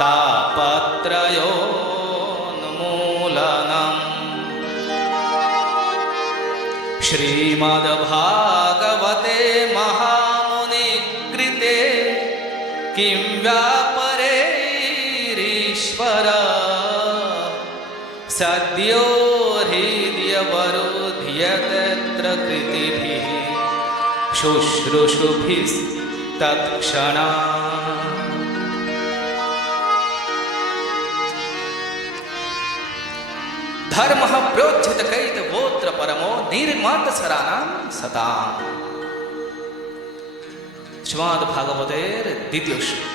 तापत्रयोन्मूलनम् श्रीमद्भागवते महामुनिकृते किं व्यापरेरीश्वर? सद्यो हृदयवरुध्यतत्र कृतिभिः शुश्रूषुभिस्तत्क्षणा ಸುತ ಕೈತ ಗೋತ್ರ ಪರಮೋ ನಿರ್ಮಾತ ಸರಾನ ಸದಾ শ্রীমদ ভাগবতের দ্বিতীয় শ্লোক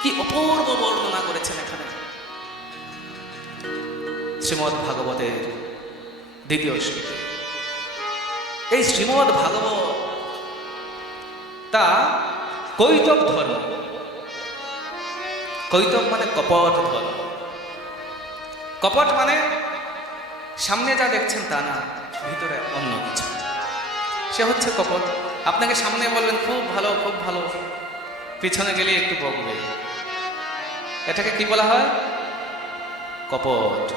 কি অপূর্ব বর্ণনা করেছেন এখানে শ্রীমদ ভাগবতের দ্বিতীয় শ্লোক এই শ্রীমদ ভাগবত তা কৈতব ধর্ম। কৈতব মানে কপট ধর্ম। কপট মানে সামনে যা দেখছেন তা না, ভিতরে অন্য কিছু। সে হচ্ছে কপট আপনাকে সামনে বলবেন খুব ভালো খুব ভালো। পিছনে গেলে একটু বকবে এটাকে কি বলা হয়? কপট।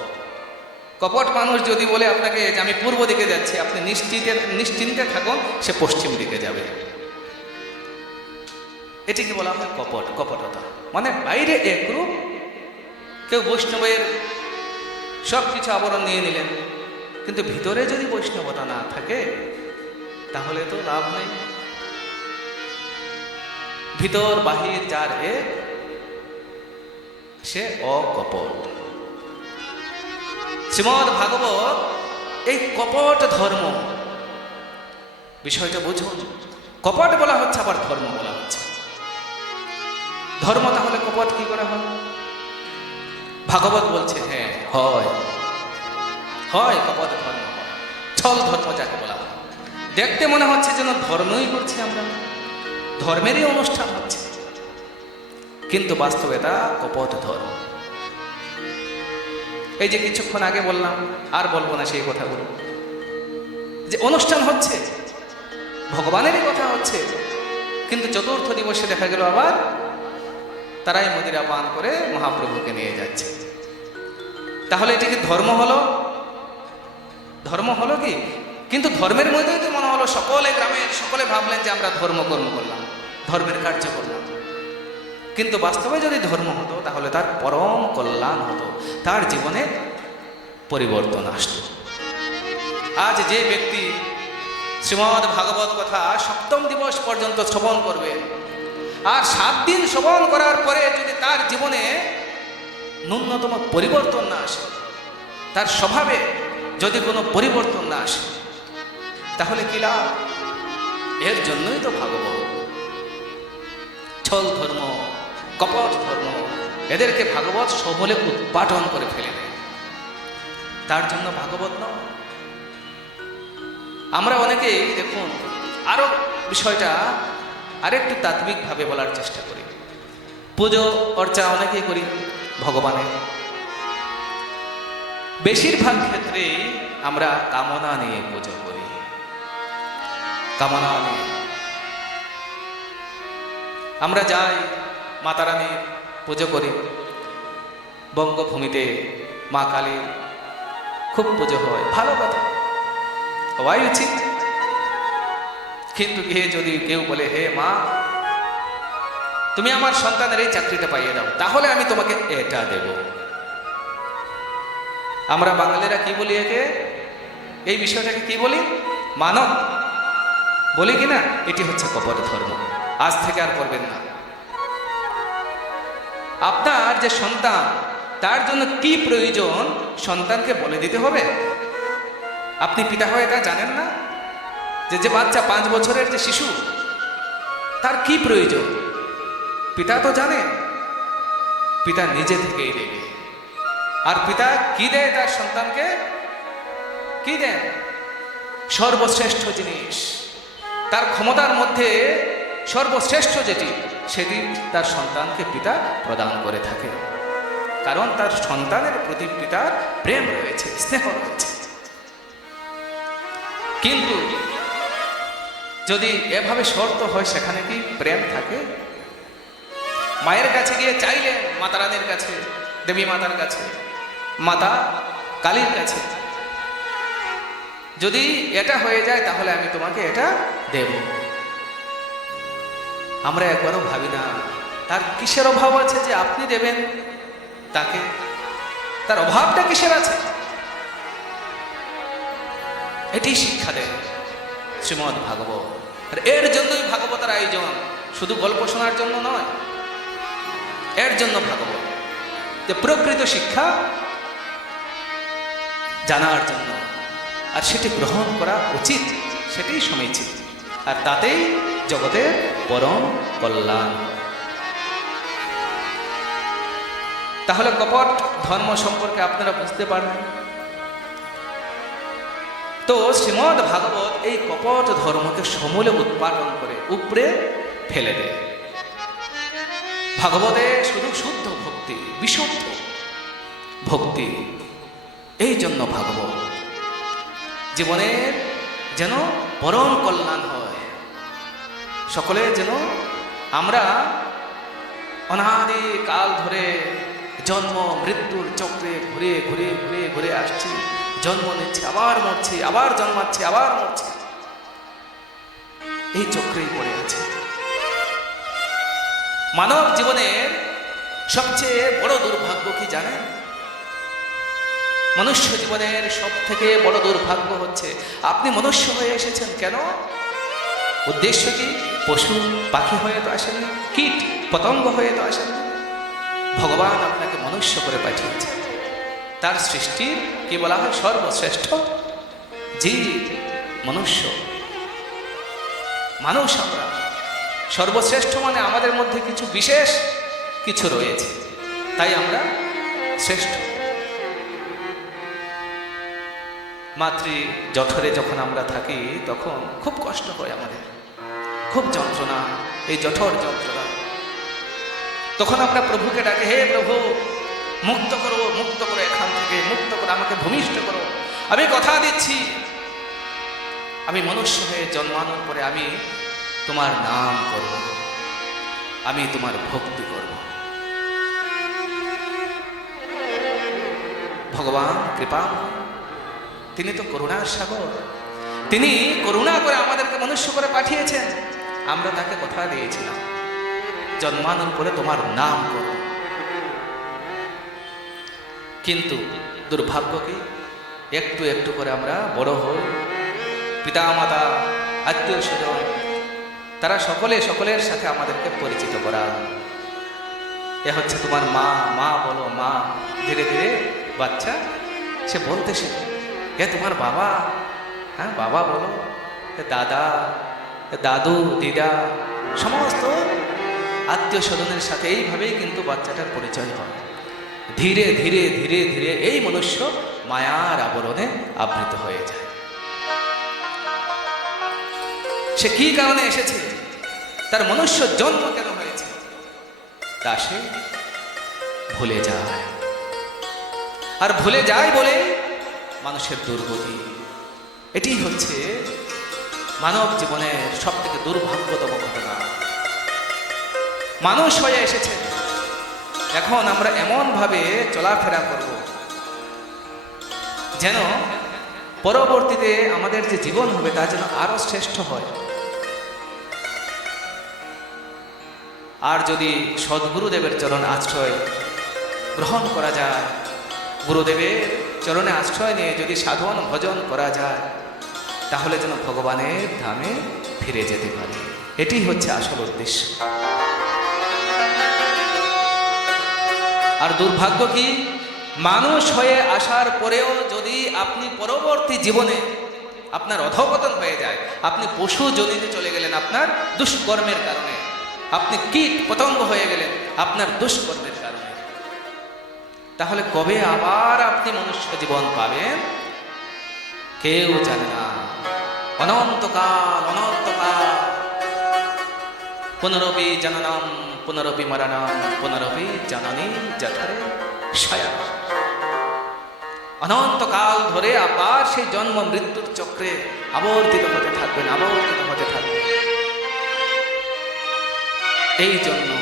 কপট মানুষ যদি বলে আপনাকে যে আমি পূর্ব দিকে যাচ্ছি, আপনি নিশ্চিতে, নিশ্চিন্তে থাকুন, সে পশ্চিম দিকে যাবে। এটিকে বলা হয়? কপট, কপটতা। মানে বাইরে এক রূপ, কেউ বৈষ্ণবের সব কিছু আবরণ নিয়ে নিলেন। কিন্তু ভিতরে যদি বৈষ্ণবতা না থাকে, তাহলে তো লাভ নেই। ভিতর, বাহির যার এক সে অকপট। শ্রীমদ ভাগবত, এই কপট ধর্ম, বিষয়টা বুঝুন। কপট বলা হচ্ছে, আবার ধর্ম বলা হচ্ছে। ধর্ম তাহলে কপট কি করে হয়? ভাগবত বলছে হ্যাঁ হয়। হয় কপট ধর্ম। ছল ধর্ম যাকে বলা দেখতে মনে হচ্ছে যেন ধর্মই করছি আমরা। ধর্মেরই অনুষ্ঠান হচ্ছে। কিন্তু বাস্তবে তা কপট ধর্ম। এই যে কিছুক্ষণ আগে বললাম, আর বলব না সেই কথাগুলো। যে অনুষ্ঠান হচ্ছে, ভগবানেরই কথা হচ্ছে, কিন্তু চতুর্থ দিবসে দেখা গেল আবার তারাই মদিরা পান করে মহাপ্রভুকে নিয়ে যাচ্ছে। তাহলে এটা কি ধর্ম হলো? ধর্ম হলো কি? কিন্তু ধর্মের মধ্যেই তো মনে হলো সকলে গ্রামের সকলে ভাবলেন যে আমরা ধর্মকর্ম করলাম, ধর্মের কার্য করলাম। কিন্তু বাস্তবে যদি ধর্ম হতো, তাহলে তার পরম কল্যাণ হতো, তার জীবনে পরিবর্তন আসত। আজ যে ব্যক্তি শ্রীমদ ভাগবত কথা সপ্তম দিবস পর্যন্ত শ্রবণ করবে, আর সাত দিন শ্রবণ করার পরে যদি তার জীবনে ন্যূনতম পরিবর্তন না আসে। তার স্বভাবে যদি কোনো পরিবর্তন না আসে, তাহলে কি লাভ? এর জন্যই তো ভাগবত। ছল ধর্ম, কপট ধর্ম, এদেরকে ভাগবত সবলে উৎপাটন করে ফেলে তার জন্য ভাগবত নয়। আমরা অনেকেই দেখুন, আরও বিষয়টা আরেকটু তাত্ত্বিকভাবে বলার চেষ্টা করি। পুজো অর্চা অনেকেই করি। ভগবানের বেশিরভাগ ক্ষেত্রেই আমরা কামনা নিয়ে পুজো করি। কামনা নিয়ে। আমরা যাই মাতারানীর পুজো করি। বঙ্গভূমিতে মা কালীর খুব পুজো হয়। ভালো কথা। হওয়াই উচিত। কিন্তু গিয়ে যদি কেউ বলে, হে মা তুমি আমার সন্তানের এই চাকরিটা পাইয়ে দাও, তাহলে আমি তোমাকে এটা দেব। আমরা বাঙালিরা কি বলি একে? এই বিষয়টাকে কি বলি? মানব। বলি কি না? এটি হচ্ছে কপট ধর্ম। আজ থেকে আর করবেন না। আপনার যে সন্তান, তার জন্য কি প্রয়োজন সন্তানকে বলে দিতে হবে? আপনি পিতা হয়ে তা জানেন না? যে যে বাচ্চা পাঁচ বছরের যে শিশু, তার কি প্রয়োজন? পিতা তো জানে পিতা নিজে থেকেই দেবে। আর পিতা কি দেয় তার সন্তানকে? কি দেন? সর্বশ্রেষ্ঠ জিনিস। তার ক্ষমতার মধ্যে সর্বশ্রেষ্ঠ যেটি, সেটি তার সন্তানকে পিতা প্রদান করে থাকে। কারণ তার সন্তানের প্রতি পিতার প্রেম রয়েছে, স্নেহ রয়েছে। কিন্তু যদি এভাবে শর্ত হয়, সেখানে কি প্রেম থাকে? মায়ের কাছে গিয়ে চাইলেন মাতা রানীর কাছে, দেবী মাতার কাছে, মাতা কালীর কাছে। যদি এটা হয়ে যায় তাহলে আমি তোমাকে এটা দেব। আমরা একবারও ভাবি না, তার কিসের অভাব আছে যে আপনি দেবেন তাকে? তার অভাবটা কিসের আছে? এটি শিক্ষা দেয় শ্রীমদ ভাগবত। আর এর জন্যই ভাগবতের আয়োজন। শুধু গল্প শোনার জন্য নয় এর জন্য ভাগবত। যে প্রকৃত শিক্ষা জানার জন্য। আর সেটি গ্রহণ করা উচিত, সেটাই সমীচীন। আর তাতেই জগতের পরম কল্যাণ। তাহলে কপট ধর্ম সম্পর্কে আপনারা বুঝতে পারবেন। তো শ্রীমদ ভাগবত এই কপট ধর্মকে সমূলে উৎপাদন করে উপরে ফেলে দেয়। ভাগবতে শুধু শুদ্ধ ভক্তি, বিশুদ্ধ ভক্তি। এই জন্য ভাগবত জীবনের যেন পরম কল্যাণ হয়। সকলে যেন আমরা অনাদি কাল ধরে জন্ম, মৃত্যুর চক্রে ঘুরে ঘুরে ঘুরে ঘুরে আসছি। জন্ম নিচ্ছে, আবার মরছি, আবার জন্মাচ্ছে, আবার মরছি। এই চক্রেই পড়ে আছে। মানব জীবনের সবচেয়ে বড় দুর্ভাগ্য কি জানেন? মনুষ্য জীবনের সব থেকে বড় দুর্ভাগ্য হচ্ছে, আপনি মনুষ্য হয়ে এসেছেন কেন? উদ্দেশ্য কি? পশু, পাখি হয়ে তো আসেননি কীট, পতঙ্গ হয়ে তো আসেননি ভগবান আপনাকে মনুষ্য করে পাঠিয়েছে। তার সৃষ্টির কি বলা হয়? সর্বশ্রেষ্ঠ জীব, মনুষ্য। মানুষ আমরা সর্বশ্রেষ্ঠ মানে আমাদের মধ্যে কিছু বিশেষ কিছু রয়েছে। তাই আমরা শ্রেষ্ঠ। মাতৃ জঠরে যখন আমরা থাকি, তখন খুব কষ্ট হয় আমাদের। খুব যন্ত্রণা, এই জঠর যন্ত্রণা। তখন আমরা প্রভুকে ডাকে, হে প্রভু, মুক্ত করো মুক্ত করো এখান থেকে, মুক্ত করো, আমাকে ভূমিষ্ঠ করো। আমি কথা দিচ্ছি। আমি মনুষ্য হয়ে জন্মানোর পরে আমি তোমার নাম করব, আমি তোমার ভক্তি করব। ভগবান, কৃপা। তিনি তো করুণার সাগর। তিনি করুণা করে আমাদেরকে মনুষ্য করে পাঠিয়েছেন। আমরা তাকে কথা দিয়েছিলাম, জন্মানোর পরে তোমার নাম করব। কিন্তু দুর্ভাগ্য কি? একটু একটু করে আমরা বড় হই। পিতা মাতা আত্মীয় স্বজন তারা সকলে সকলের সাথে আমাদেরকে পরিচিত করা। এ হচ্ছে তোমার মা মা বলো, মা। ধীরে ধীরে বাচ্চা, সে বলতে শিখে, এ তোমার বাবা? হ্যাঁ বাবা বলো, এ দাদা, এ দাদু, দিদা, সমস্ত আত্মীয় স্বজনের সাথে এইভাবেই কিন্তু বাচ্চাটার পরিচয় হয়। ধীরে ধীরে ধীরে ধীরে এই মনুষ্য মায়ার আবরণে আবৃত হয়ে যায়। সে কি কারণে এসেছে? তার মনুষ্য জন্ম কেন হয়েছে? তা সে ভুলে যায়। আর ভুলে যায় বলে মানুষের দুর্গতি। এটি হচ্ছে মানব জীবনের সব থেকে দুর্ভাগ্যতম ঘটনা। মানুষ হয়ে এসেছে। এখন আমরা এমনভাবে চলাফেরা করব। যেন পরবর্তীতে আমাদের যে জীবন হবে তা যেন আরও শ্রেষ্ঠ হয়। আর যদি সদ্গুরুদেবের চরণ আশ্রয় গ্রহণ করা যায়, গুরুদেবের চরণে আশ্রয় নিয়ে যদি সাধন ভজন করা যায়, তাহলে যেন ভগবানের ধামে ফিরে যেতে পারে। এটি হচ্ছে আসল উদ্দেশ্য। আর দুর্ভাগ্য কি? মানুষ হয়ে আসার পরেও যদি আপনি পরবর্তী জীবনে আপনার অধপতন হয়ে যায়, আপনি পশু জনিতে চলে গেলেন আপনার দুষ্কর্মের কারণে। আপনি কীট পতঙ্গ হয়ে গেলেন আপনার দুষ্কর্মের কারণে। তাহলে কবে আবার আপনি মনুষ্য জীবন পাবেন? কেউ জানে না। অনন্তকাল অনন্তকাল। পুনরবি জননম, পুনরবি মরণম, পুনরবি জননী যথরে শয়া অনন্তকাল ধরে আবার সেই জন্ম মৃত্যুর চক্রে আবর্তিত হতে থাকবেন, আবর্তিত এই জন্য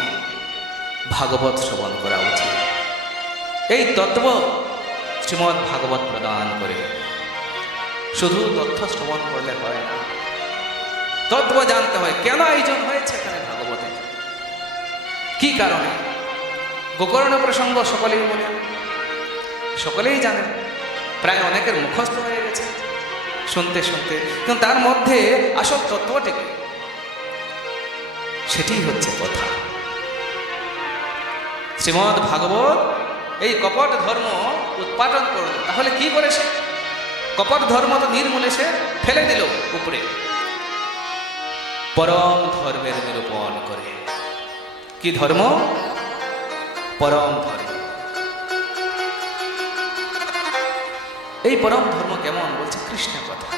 ভাগবত শ্রবণ করা উচিত। এই তত্ত্ব শ্রীমৎ ভাগবত প্রদান করে। শুধু তথ্য শ্রবণ করলে হয় না। তত্ত্ব জানতে হয়, কেন আয়োজন হয়েছে এখানে ভাগবতে? কি কারণে? গোকর্ণ প্রসঙ্গ সকলেই বলে। সকলেই জানেন প্রায় অনেকের মুখস্থ হয়ে গেছে। শুনতে শুনতে। কিন্তু তার মধ্যে আসল তত্ত্বটি? সেটি হচ্ছে কথা। শ্রীমৎ ভাগবত এই কপট ধর্ম উৎপাদন করল। তাহলে কি করেছে? কপট ধর্ম তো নির্মূলে সে ফেলে দিল উপরে। পরম ধর্মের নিরূপণ করে। কি ধর্ম? পরম ধর্ম। এই পরম ধর্ম কেমন? বলছে কৃষ্ণ কথা।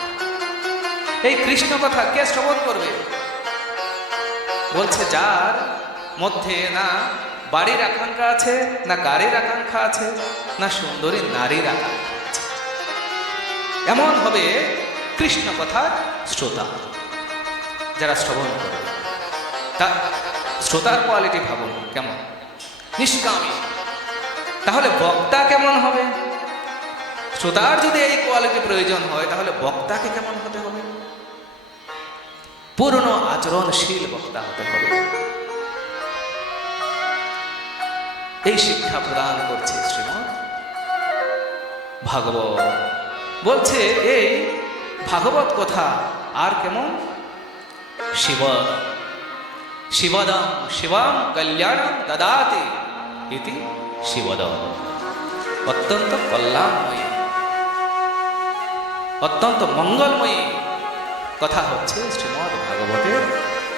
এই কৃষ্ণ কথা কে শ্রবণ করবে? বলছে, যার মধ্যে না বাড়ির আকাঙ্ক্ষা আছে, না গাড়ির আকাঙ্ক্ষা আছে, না সুন্দরী নারীর আকাঙ্ক্ষা আছে। এমন হবে কৃষ্ণ কথার শ্রোতা। যারা শ্রবণ করে তা শ্রোতার কোয়ালিটি ভাবুন কেমন? নিষ্কামী। তাহলে বক্তা কেমন হবে? শ্রোতার যদি এই কোয়ালিটি প্রয়োজন হয়, তাহলে বক্তাকে কেমন হতে হবে? পূর্ণ আচরণশীল বক্তা হতে হবে। এই শিক্ষা প্রদান করছে শ্রীমৎ ভাগবত। বলছে, এই ভাগবত কথা আর কেমন? শিবদ, শিবদম শিবম কল্যাণম দদাতি ইতি শিবদম। অত্যন্ত কল্যাণময়ী, অত্যন্ত মঙ্গলময়ী কথা হচ্ছে শ্রীমদ ভাগবতের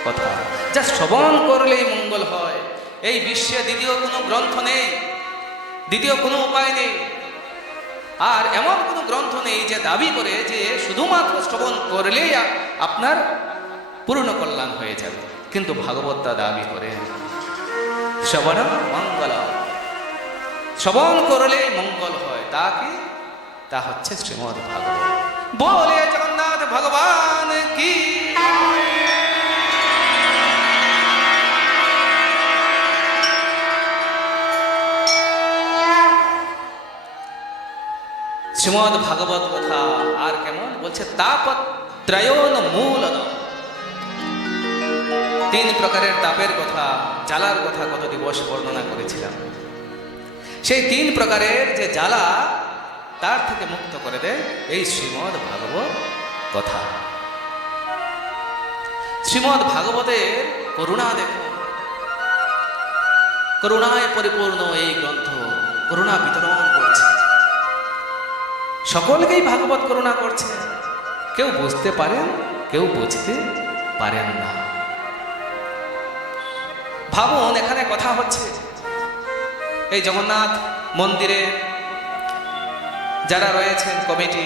কথা। যা শ্রবণ করলেই মঙ্গল হয় এই বিশ্বে দ্বিতীয় কোনো গ্রন্থ নেই দ্বিতীয় কোনো উপায় নেই আর এমন কোনো গ্রন্থ নেই যে দাবি করে যে শুধুমাত্র শ্রবণ করলেই আপনার পূর্ণ কল্যাণ হয়ে যাবে কিন্তু ভাগবত তা দাবি করে শ্রবণ মঙ্গল শ্রবণ করলে মঙ্গল হয় তা কি তা হচ্ছে শ্রীমদ ভাগবত বলে জগন্নাথ ভগবান কি? শ্রীমদ ভাগবত কথা আর কেমন? বলছে, তাপত্রয়ন মূল তিন প্রকারের তাপের কথা, জ্বালার কথা গত দিবস বর্ণনা করেছিলাম। সেই তিন প্রকারের যে জ্বালা, তার থেকে মুক্ত করে দেয় এই শ্রীমদ ভাগবত কথা। শ্রীমদ ভাগবতের করুণা দেখো। করুণায় পরিপূর্ণ এই গ্রন্থ করুণা বিতরণ করছে। সকলকেই ভাগবত করুণা করছে। কেউ বুঝতে পারেন, কেউ বুঝতে পারেন না। ভাবুন, এখানে কথা হচ্ছে, এই জগন্নাথ মন্দিরে যারা রয়েছেন কমিটি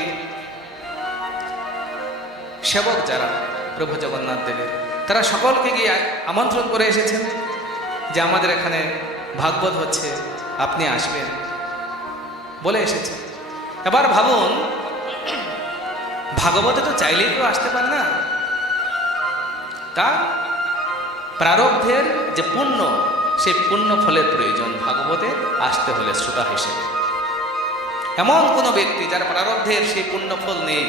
সেবক যারা প্রভু জগন্নাথ দেবের, তারা সকলকে গিয়ে আমন্ত্রণ করে এসেছেন যে আমাদের এখানে ভাগবত হচ্ছে, আপনি আসবেন বলে এসেছে এবার ভাবুন, ভাগবতে তো চাইলেই কেউ আসতে পারে না। তা প্রারব্ধের যে পুণ্য, সেই পুণ্য ফলের প্রয়োজন ভাগবতে আসতে হলে শ্রোতা হিসেবে। এমন কোনো ব্যক্তি যার প্রারব্ধের সেই পুণ্য ফল নেই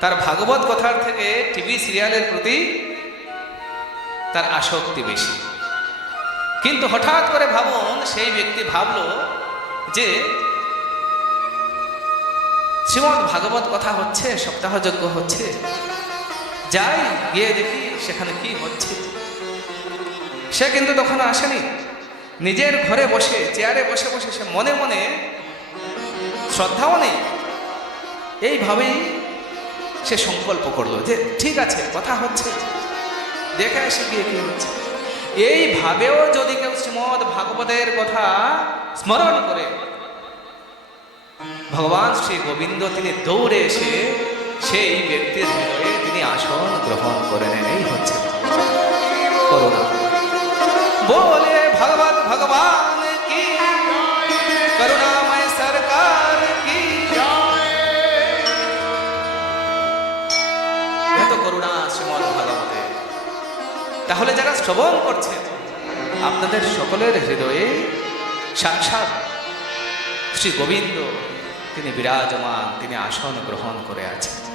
তার ভাগবত কথার থেকে টিভি সিরিয়ালের প্রতি তার আসক্তি বেশি। কিন্তু হঠাৎ করে ভাবুন, সেই ব্যক্তি ভাবল যে শ্রীমদ ভাগবত কথা হচ্ছে, সপ্তাহযজ্ঞ হচ্ছে, যাই গিয়ে দেখি সেখানে কি হচ্ছে। সে কিন্তু তখন আসেনি। নিজের ঘরে বসে, চেয়ারে বসে বসে সে মনে মনে শ্রদ্ধাও নেই। এইভাবেই সে সংকল্প করল যে, ঠিক আছে, কথা হচ্ছে। দেখে এসে গিয়ে কি হচ্ছে? এইভাবেও যদি কেউ শ্রীমদ ভাগবতের কথা স্মরণ করে, ভগবান শ্রী গোবিন্দ তিনি দৌড়ে এসে সেই ব্যক্তির হৃদয়ে তিনি আসন গ্রহণ শ্রবণ করছেন আপনাদের সকলের হৃদয়ে সাক্ষাৎ। শ্রী গোবিন্দ, তিনি বিরাজমান, তিনি আসন গ্রহণ করে আছেন।